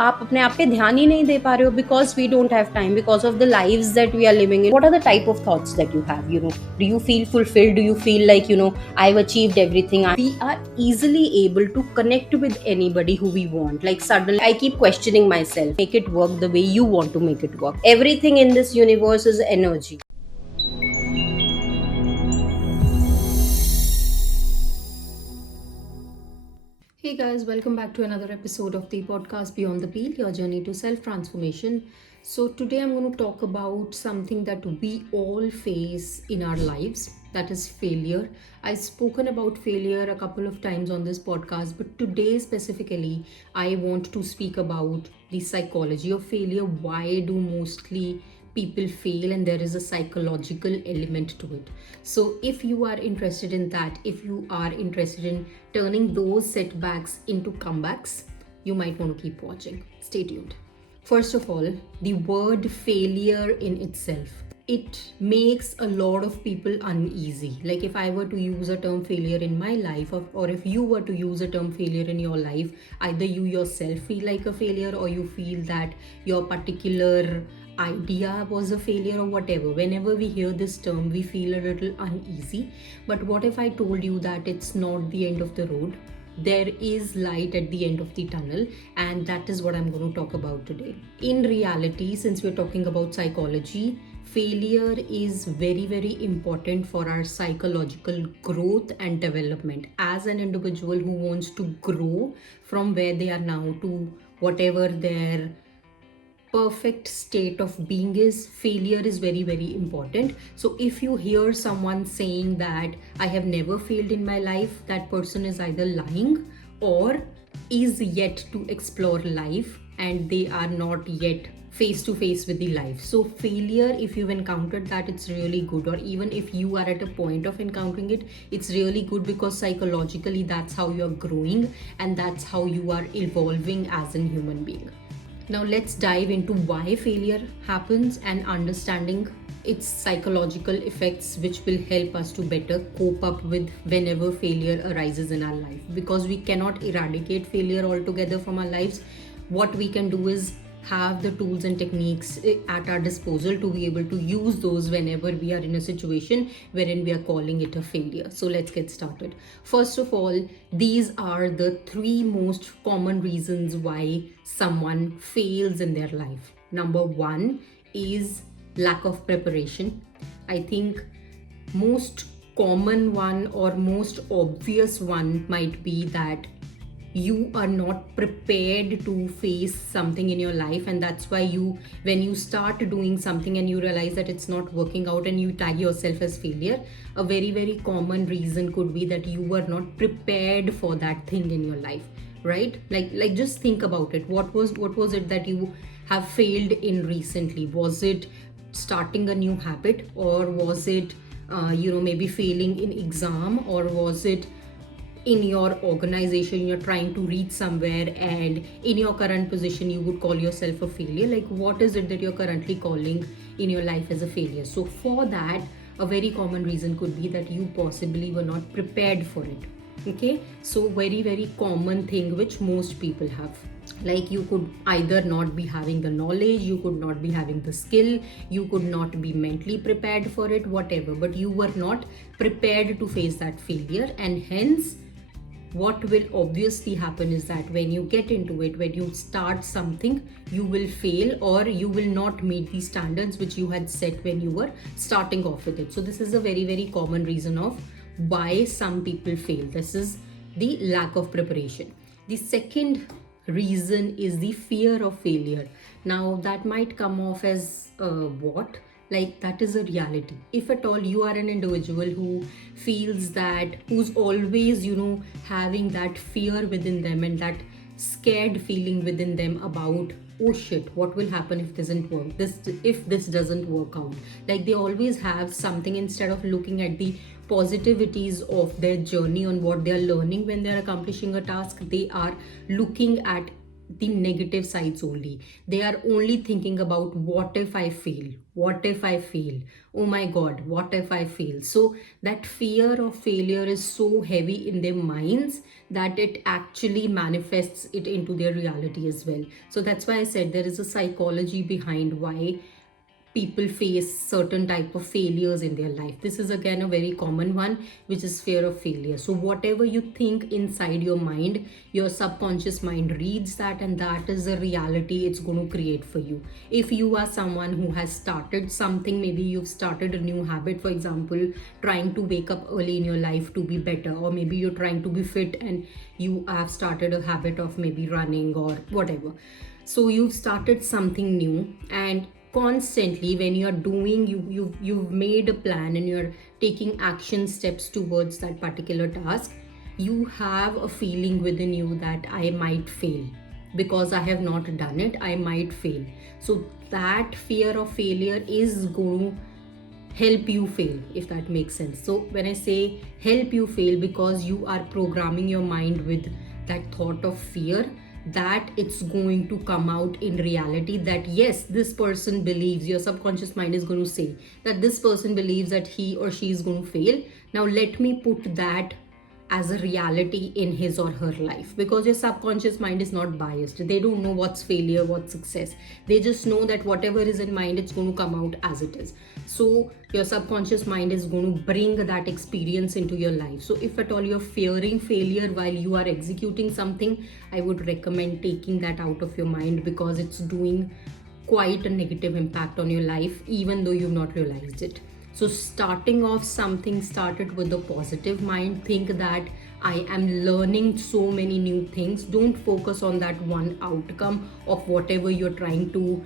आप अपने आप पे ध्यान ही नहीं दे पा रहे हो because we don't have time, because of the lives that we are living in. What are the type of thoughts that you have? Do you feel fulfilled? Do you feel like, I've achieved everything? We are easily able to connect with anybody who we want. Like suddenly I keep questioning myself, make it work the way you want to make it work. Everything in this universe is energy. Hey guys, welcome back to another episode of the podcast Beyond the Peel, your journey to self transformation. So, today I'm going to talk about something that we all face in our lives, that is failure. I've spoken about failure a couple of times on this podcast, but today specifically, I want to speak about the psychology of failure. Why do mostly people fail, and there is a psychological element to it. So if you are interested in that, if you are interested in turning those setbacks into comebacks, you might want to keep watching. Stay tuned. First of all, the word failure in itself, it makes a lot of people uneasy. Like if I were to use a term failure in my life, or if you were to use a term failure in your life, either you yourself feel like a failure or you feel that your particular idea was a failure or whatever. Whenever we hear this term, we feel a little uneasy. But what if I told you that it's not the end of the road? There is light at the end of the tunnel, and that is what I'm going to talk about today. In reality, since we're talking about psychology, failure is very, very important for our psychological growth and development. As an individual who wants to grow from where they are now to whatever their perfect state of being is, failure is very, very important. So if you hear someone saying that I have never failed in my life, that person is either lying or is yet to explore life, and they are not yet face to face with the life. So failure, if you've encountered that, it's really good. Or even if you are at a point of encountering it, it's really good, because psychologically that's how you're growing and that's how you are evolving as a human being. Now, let's dive into why failure happens and understanding its psychological effects, which will help us to better cope up with whenever failure arises in our life. Because we cannot eradicate failure altogether from our lives, what we can do is have the tools and techniques at our disposal to be able to use those whenever we are in a situation wherein we are calling it a failure. So let's get started. First of all, these are the three most common reasons why someone fails in their life. Number one is lack of preparation. I think most common one or most obvious one might be that you are not prepared to face something in your life, and that's why when you start doing something and you realize that it's not working out and you tag yourself as failure, a very, very common reason could be that you were not prepared for that thing in your life, right? Like just think about it. What was it that you have failed in recently? Was it starting a new habit, or was it maybe failing in exam, or was it in your organization you're trying to reach somewhere, and in your current position you would call yourself a failure? Like what is it that you're currently calling in your life as a failure? So for that, a very common reason could be that you possibly were not prepared for it. Okay, so very, very common thing which most people have. Like you could either not be having the knowledge, you could not be having the skill, you could not be mentally prepared for it, whatever, but you were not prepared to face that failure. And hence what will obviously happen is that when you get into it, when you start something, you will fail, or you will not meet the standards which you had set when you were starting off with it. So this is a very, very common reason of why some people fail. This is the lack of preparation. The second reason is the fear of failure. Now that might come off as what? Like that is a reality. If at all you are an individual who feels that, who's always having that fear within them and that scared feeling within them about, oh shit, what will happen if this doesn't work out? Like they always have something, instead of looking at the positivities of their journey on what they are learning when they are accomplishing a task, they are looking at the negative sides only. They are only thinking about what if I fail? What if I fail? Oh my God, what if I fail? So that fear of failure is so heavy in their minds that it actually manifests it into their reality as well. So that's why I said there is a psychology behind why people face certain type of failures in their life. This is again a very common one, which is fear of failure. So whatever you think inside your mind, your subconscious mind reads that, and that is the reality it's going to create for you. If you are someone who has started something, maybe you've started a new habit, for example trying to wake up early in your life to be better, or maybe you're trying to be fit and you have started a habit of maybe running or whatever. So you've started something new, and constantly when you're doing, you've made a plan and you're taking action steps towards that particular task, you have a feeling within you that I might fail. Because I have not done it, I might fail. So that fear of failure is going to help you fail, if that makes sense. So when I say help you fail, because you are programming your mind with that thought of fear, that it's going to come out in reality, that yes, this person believes, your subconscious mind is going to say that this person believes that he or she is going to fail. Now let me put that as a reality in his or her life. Because your subconscious mind is not biased, they don't know what's failure, what's success. They just know that whatever is in mind, it's going to come out as it is. So your subconscious mind is going to bring that experience into your life. So if at all you're fearing failure while you are executing something, I would recommend taking that out of your mind, because it's doing quite a negative impact on your life even though you've not realized it. So starting off something, started with a positive mind. Think that I am learning so many new things. Don't focus on that one outcome of whatever you're trying to,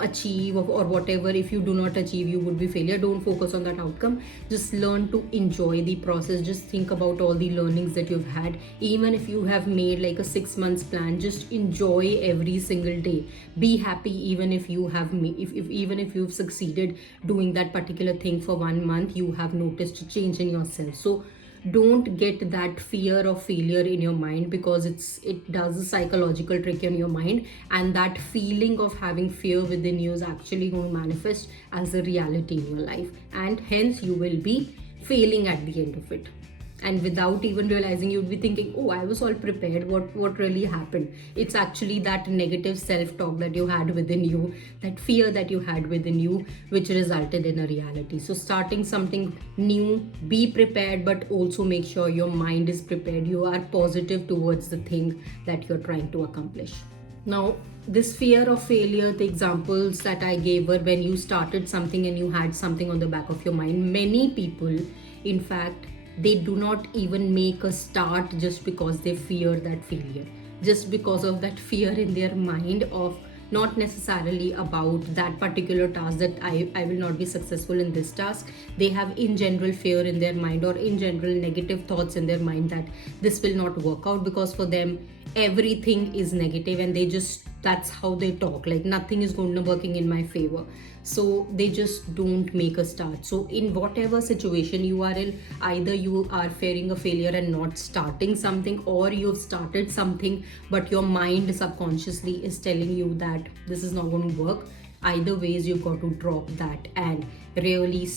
achieve, or whatever. If you do not achieve, you would be failure. Don't focus on that outcome. Just learn to enjoy the process. Just think about all the learnings that you've had. Even if you have made like a 6 months plan, just enjoy every single day. Be happy even if you have even if you've succeeded doing that particular thing for 1 month, you have noticed a change in yourself. So don't get that fear of failure in your mind, because it does a psychological trick in your mind, and that feeling of having fear within you is actually going to manifest as a reality in your life, and hence you will be failing at the end of it. And without even realizing, you'd be thinking, oh, I was all prepared, what really happened? It's actually that negative self-talk that you had within you, that fear that you had within you, which resulted in a reality. So starting something new, be prepared, but also make sure your mind is prepared, you are positive towards the thing that you're trying to accomplish. Now, this fear of failure, the examples that I gave were when you started something and you had something on the back of your mind. Many people, in fact, they do not even make a start just because they fear that failure, just because of that fear in their mind of not necessarily about that particular task, that I will not be successful in this task. They have in general fear in their mind, or in general negative thoughts in their mind, that this will not work out, because for them everything is negative, and they just, that's how they talk, like nothing is going to working in my favor. So they just don't make a start. So in whatever situation you are in, either you are fearing a failure and not starting something, or you've started something but your mind subconsciously is telling you that this is not going to work. Either ways, you've got to drop that and really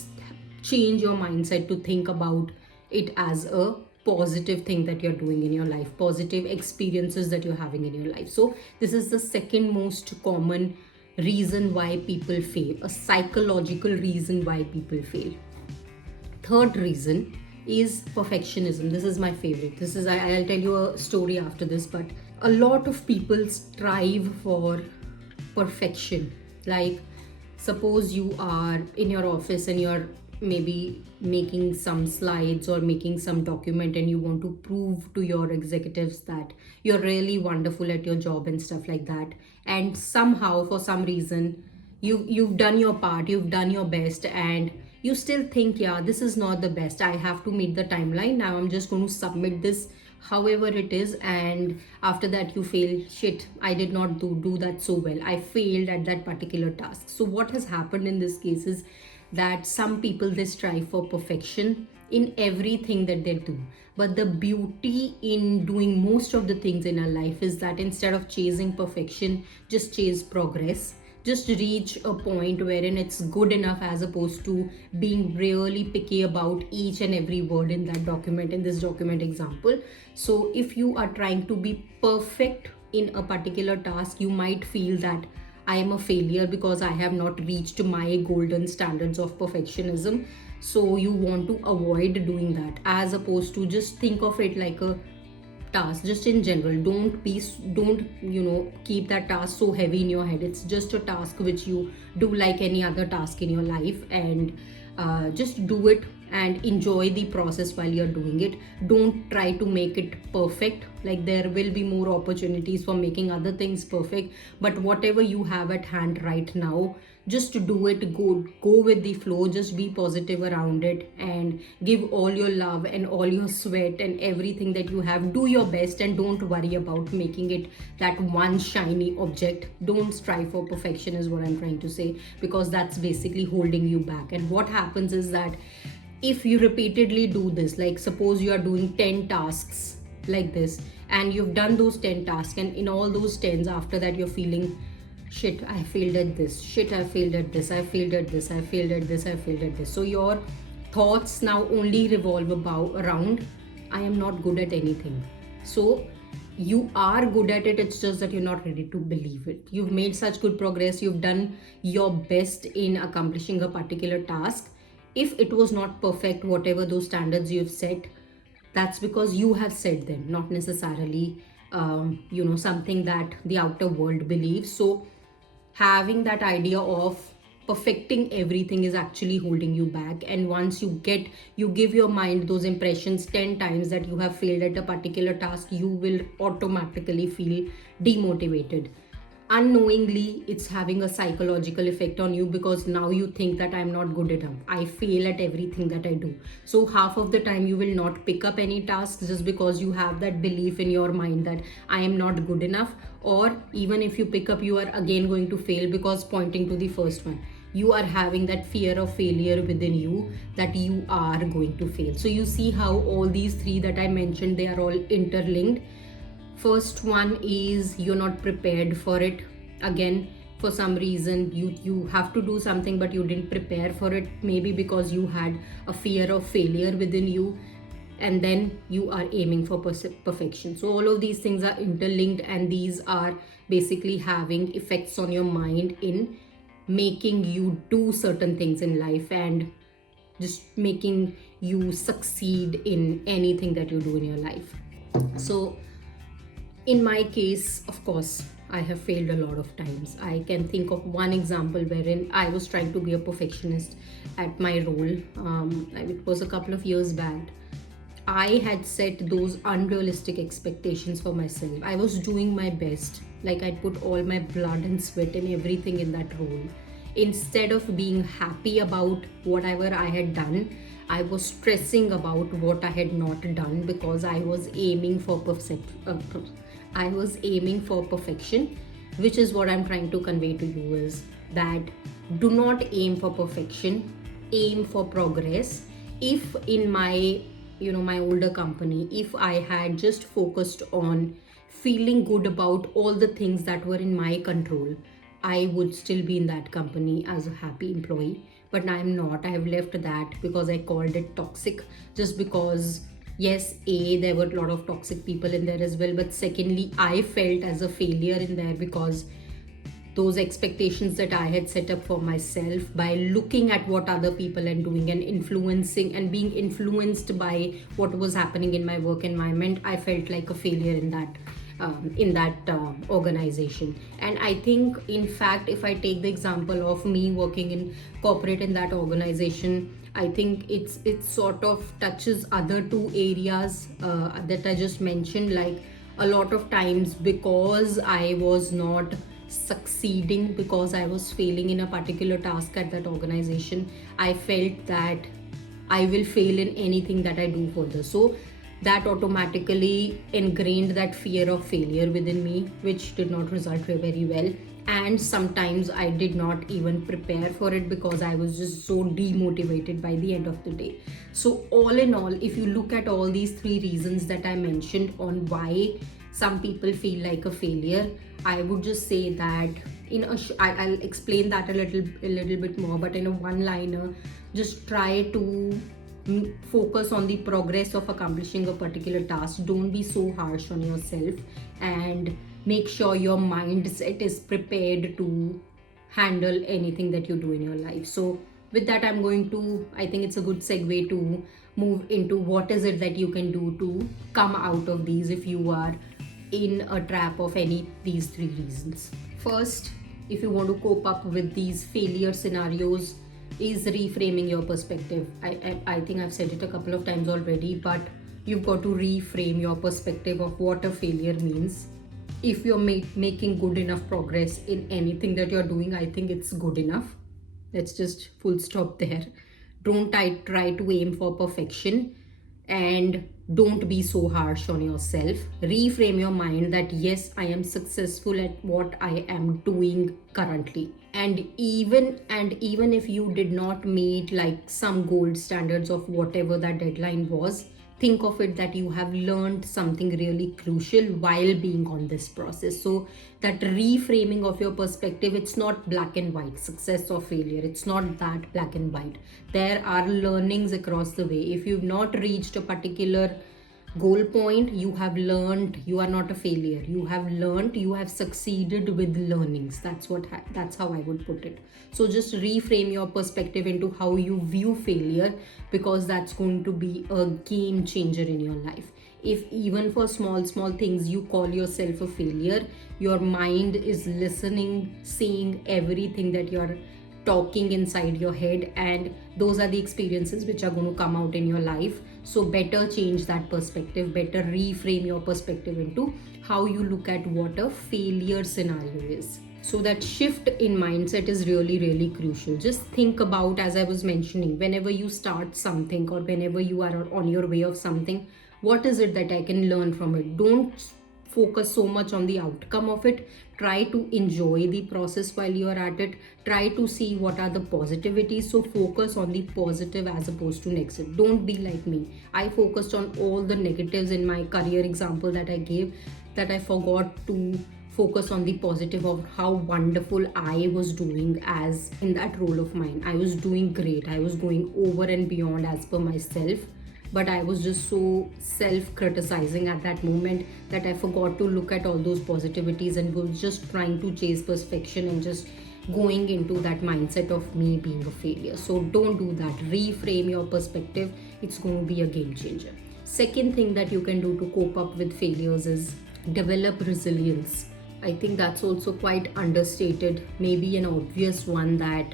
change your mindset to think about it as a positive thing that you're doing in your life, positive experiences that you're having in your life. So this is the second most common reason why people fail, a psychological reason why people fail. Third reason is perfectionism. This is my favorite. This is, I'll tell you a story after this, but a lot of people strive for perfection. Like, suppose you are in your office and you're maybe making some slides or making some document, and you want to prove to your executives that you're really wonderful at your job and stuff like that. And somehow, for some reason, you've done your part, you've done your best, and you still think, yeah, this is not the best, I have to meet the timeline, now I'm just going to submit this however it is. And after that you fail, shit, I did not do that so well, I failed at that particular task. So what has happened in this case is that some people, they strive for perfection in everything that they do. But the beauty in doing most of the things in our life is that instead of chasing perfection, just chase progress. Just reach a point wherein it's good enough, as opposed to being really picky about each and every word in that document, in this document example. So if you are trying to be perfect in a particular task, you might feel that I am a failure because I have not reached my golden standards of perfectionism. So you want to avoid doing that, as opposed to just think of it like a task. Just in general, don't keep that task so heavy in your head. It's just a task which you do like any other task in your life, and just do it and enjoy the process while you're doing it. Don't try to make it perfect. Like, there will be more opportunities for making other things perfect, but whatever you have at hand right now, just to do it. Go with the flow, just be positive around it, and give all your love and all your sweat and everything that you have. Do your best, and don't worry about making it that one shiny object. Don't strive for perfection, is what I'm trying to say, because that's basically holding you back. And what happens is that if you repeatedly do this, like suppose you are doing 10 tasks like this, and you've done those 10 tasks, and in all those 10s, after that, you're feeling, shit, I failed at this, shit, I failed at this, I failed at this, I failed at this, I failed at this. So your thoughts now only revolve about around, I am not good at anything. So you are good at it, it's just that you're not ready to believe it. You've made such good progress, you've done your best in accomplishing a particular task. If it was not perfect, whatever those standards you've set, that's because you have set them, not necessarily something that the outer world believes. So having that idea of perfecting everything is actually holding you back. And once you give your mind those impressions 10 times that you have failed at a particular task, you will automatically feel demotivated. Unknowingly, it's having a psychological effect on you, because now you think that I'm not good enough, I fail at everything that I do. So half of the time you will not pick up any tasks, just because you have that belief in your mind that I am not good enough. Or even if you pick up, you are again going to fail, because pointing to the first one, you are having that fear of failure within you, that you are going to fail. So you see how all these three that I mentioned, they are all interlinked. First one is you're not prepared for it. Again, for some reason you have to do something, but you didn't prepare for it, maybe because you had a fear of failure within you. And then you are aiming for perfection. So all of these things are interlinked, and these are basically having effects on your mind in making you do certain things in life, and just making you succeed in anything that you do in your life. So in my case, of course, I have failed a lot of times. I can think of one example wherein I was trying to be a perfectionist at my role. It was a couple of years back. I had set those unrealistic expectations for myself. I was doing my best, like I put all my blood and sweat and everything in that role. Instead of being happy about whatever I had done, I was stressing about what I had not done, because I was aiming for perfection, which is what I'm trying to convey to you, is that do not aim for perfection, aim for progress. If in my older company, if I had just focused on feeling good about all the things that were in my control, I would still be in that company as a happy employee. But I'm not. I have left that because I called it toxic, just because, yes, there were a lot of toxic people in there as well, but secondly, I felt as a failure in there, because those expectations that I had set up for myself by looking at what other people are doing and influencing and being influenced by what was happening in my work environment, I felt like a failure in that organization. And I think, in fact, if I take the example of me working in corporate in that organization, I think it sort of touches other two areas that I just mentioned. Like, a lot of times, because I was not succeeding, because I was failing in a particular task at that organization, I felt that I will fail in anything that I do further. So that automatically ingrained that fear of failure within me, which did not result very well. And sometimes I did not even prepare for it because I was just so demotivated by the end of the day. So all in all, if you look at all these three reasons that I mentioned on why some people feel like a failure, I would just say that I'll explain that a little bit more, but in a one liner, just try to focus on the progress of accomplishing a particular task. Don't be so harsh on yourself, and make sure your mindset is prepared to handle anything that you do in your life. So with that, I think it's a good segue to move into what is it that you can do to come out of these if you are in a trap of any these three reasons. First, if you want to cope up with these failure scenarios, is reframing your perspective. I think I've said it a couple of times already, but you've got to reframe your perspective of what a failure means. If you're making good enough progress in anything that you're doing, I think it's good enough. Let's just full stop there. Don't try to aim for perfection, and don't be so harsh on yourself. Reframe your mind that yes, I am successful at what I am doing currently. And even if you did not meet like some gold standards of whatever that deadline was, think of it that you have learned something really crucial while being on this process. So that reframing of your perspective, it's not black and white, success or failure, it's not that black and white. There are learnings across the way. If you've not reached a particular goal point, you have learned. You are not a failure, you have learned, you have succeeded with learnings. That's how I would put it. So just reframe your perspective into how you view failure, because that's going to be a game changer in your life. If even for small things you call yourself a failure, your mind is listening, seeing everything that you're talking inside your head, and those are the experiences which are going to come out in your life. So better change that perspective, better reframe your perspective into how you look at what a failure scenario is. So that shift in mindset is really crucial. Just think about, as I was mentioning, whenever you start something or whenever you are on your way of something, what is it that I can learn from it? Don't focus so much on the outcome of it. Try to enjoy the process while you are at it. Try to see what are the positivities. So focus on the positive as opposed to negative. Don't be like me. I focused on all the negatives in my career example that I gave, that I forgot to focus on the positive of how wonderful I was doing as in that role of mine. I was doing great. I was going over and beyond as per myself, but I was just so self-criticizing at that moment that I forgot to look at all those positivities and was just trying to chase perfection and just going into that mindset of me being a failure. So don't do that. Reframe your perspective. It's going to be a game changer. Second thing that you can do to cope up with failures is develop resilience. I think that's also quite understated, maybe an obvious one, that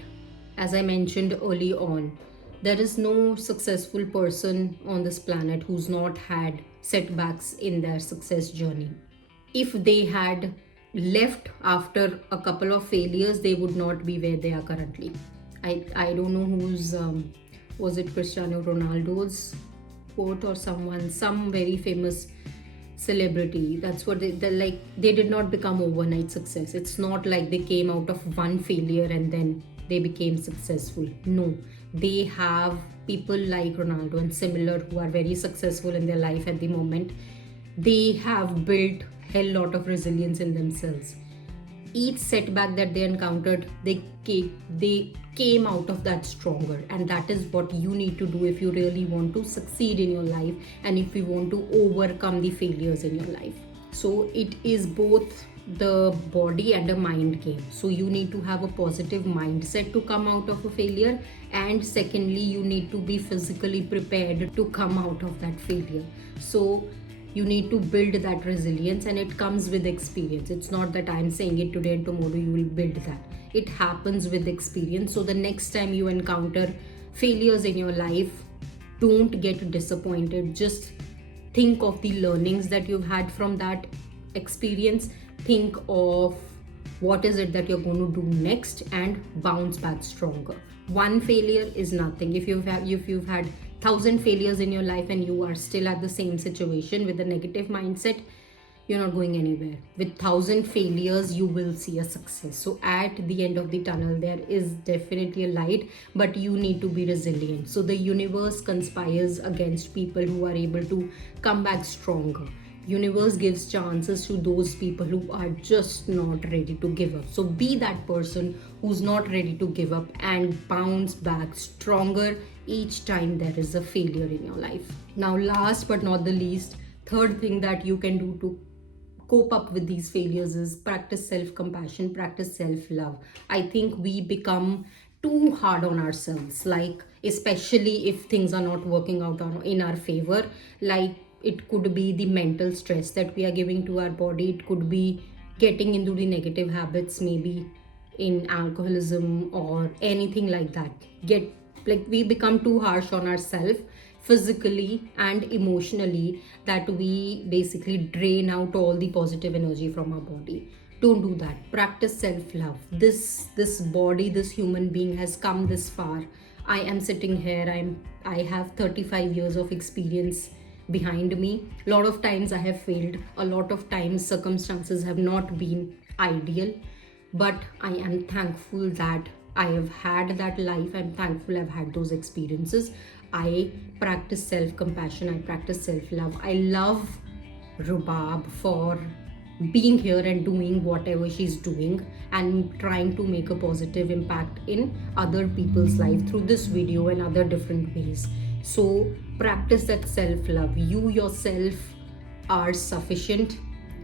as I mentioned early on, there is no successful person on this planet who's not had setbacks in their success journey. If they had left after a couple of failures, they would not be where they are currently. I don't know whose was it Cristiano Ronaldo's quote or some very famous celebrity. That's what they're like. They did not become overnight success. It's not like they came out of one failure and then they became successful. No, they have people like Ronaldo and similar who are very successful in their life at the moment. They have built hell lot of resilience in themselves. Each setback that they encountered, they came out of that stronger, and that is what you need to do if you really want to succeed in your life and if you want to overcome the failures in your life. So it is both the body and a mind game. So you need to have a positive mindset to come out of a failure, and secondly, you need to be physically prepared to come out of that failure. So you need to build that resilience, and it comes with experience. It's not that I'm saying it today and tomorrow you will build that. It happens with experience. So the next time you encounter failures in your life, don't get disappointed. Just think of the learnings that you've had from that experience. Think of what is it that you're going to do next and bounce back stronger. One failure is nothing. If you've had 1,000 failures in your life and you are still at the same situation with a negative mindset, you're not going anywhere. With 1,000 failures you will see a success. So at the end of the tunnel there is definitely a light, but you need to be resilient. So the universe conspires against people who are able to come back stronger. Universe gives chances to those people who are just not ready to give up. So be that person who's not ready to give up and bounce back stronger each time there is a failure in your life. Now last but not the least, third thing that you can do to cope up with these failures is practice self-compassion, practice self-love. I think we become too hard on ourselves, like especially if things are not working out in our favor. Like it could be the mental stress that we are giving to our body, it could be getting into the negative habits, maybe in alcoholism or anything like that. Get like we become too harsh on ourselves physically and emotionally, that we basically drain out all the positive energy from our body. Don't do that. Practice self-love. This body, this human being has come this far. I am sitting here, I have 35 years of experience behind me. A lot of times I have failed, a lot of times circumstances have not been ideal, but I am thankful that I have had that life. I'm thankful I've had those experiences. I practice self-compassion, I practice self-love. I love Rubab for being here and doing whatever she's doing and trying to make a positive impact in other people's life through this video and other different ways. So practice that self-love. You yourself are sufficient.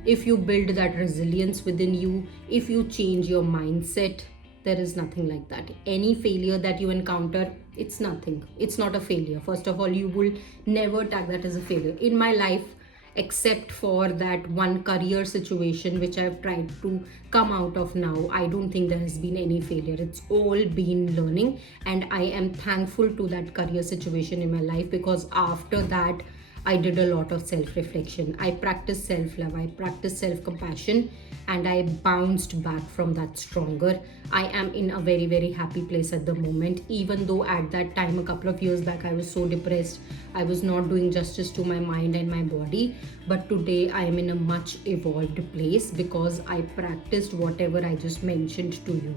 If you build that resilience within you, if you change your mindset, there is nothing like that. Any failure that you encounter, it's nothing. It's not a failure. First of all, you will never tag that as a failure. In my life, except for that one career situation which I've tried to come out of now, I don't think there has been any failure. It's all been learning, and I am thankful to that career situation in my life, because after that I did a lot of self-reflection. I practiced self-love, I practiced self-compassion, and I bounced back from that stronger. I am in a very, very happy place at the moment, even though at that time, a couple of years back, I was so depressed. I was not doing justice to my mind and my body. But today I am in a much evolved place because I practiced whatever I just mentioned to you.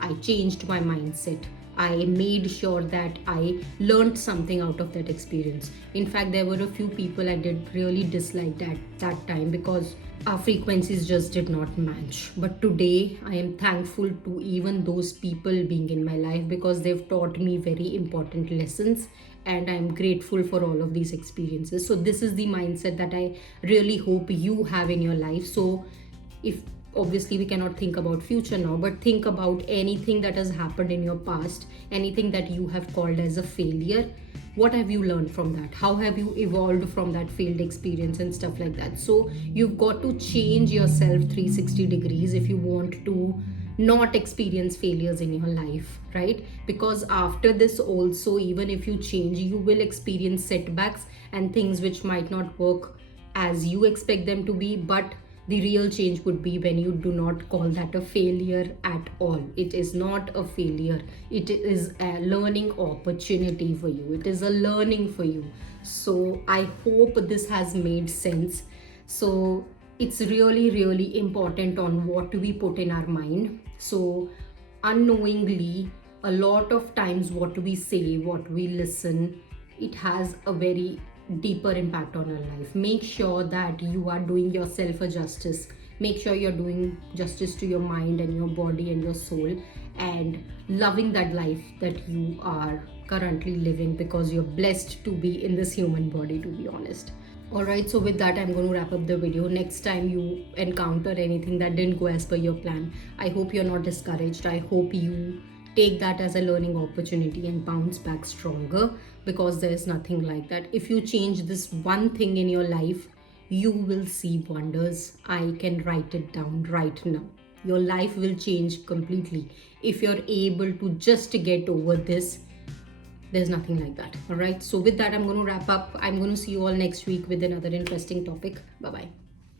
I changed my mindset. I made sure that I learned something out of that experience. In fact, there were a few people I did really dislike at that time because our frequencies just did not match. But today, I am thankful to even those people being in my life because they've taught me very important lessons, and I'm grateful for all of these experiences. So this is the mindset that I really hope you have in your life. So if obviously we cannot think about future now, but think about anything that has happened in your past, anything that you have called as a failure. What have you learned from that? How have you evolved from that failed experience and stuff like that? So you've got to change yourself 360 degrees if you want to not experience failures in your life, right? Because after this also, even if you change, you will experience setbacks and things which might not work as you expect them to be. But the real change would be when you do not call that a failure at all. It is not a failure. It is a learning opportunity for you. It is a learning for you. So I hope this has made sense. So it's really, really important on what we put in our mind. So unknowingly, a lot of times what we say, what we listen, it has a very deeper impact on our life. Make sure that you are doing yourself a justice. Make sure you're doing justice to your mind and your body and your soul, and loving that life that you are currently living, because you're blessed to be in this human body, to be honest. Alright, so with that, I'm going to wrap up the video. Next time you encounter anything that didn't go as per your plan, I hope you're not discouraged. I hope you take that as a learning opportunity and bounce back stronger, because there's nothing like that. If you change this one thing in your life, you will see wonders. I can write it down right now. Your life will change completely if you're able to just get over this. There's nothing like that. All right, so with that, I'm going to wrap up. I'm going to see you all next week with another interesting topic. Bye bye.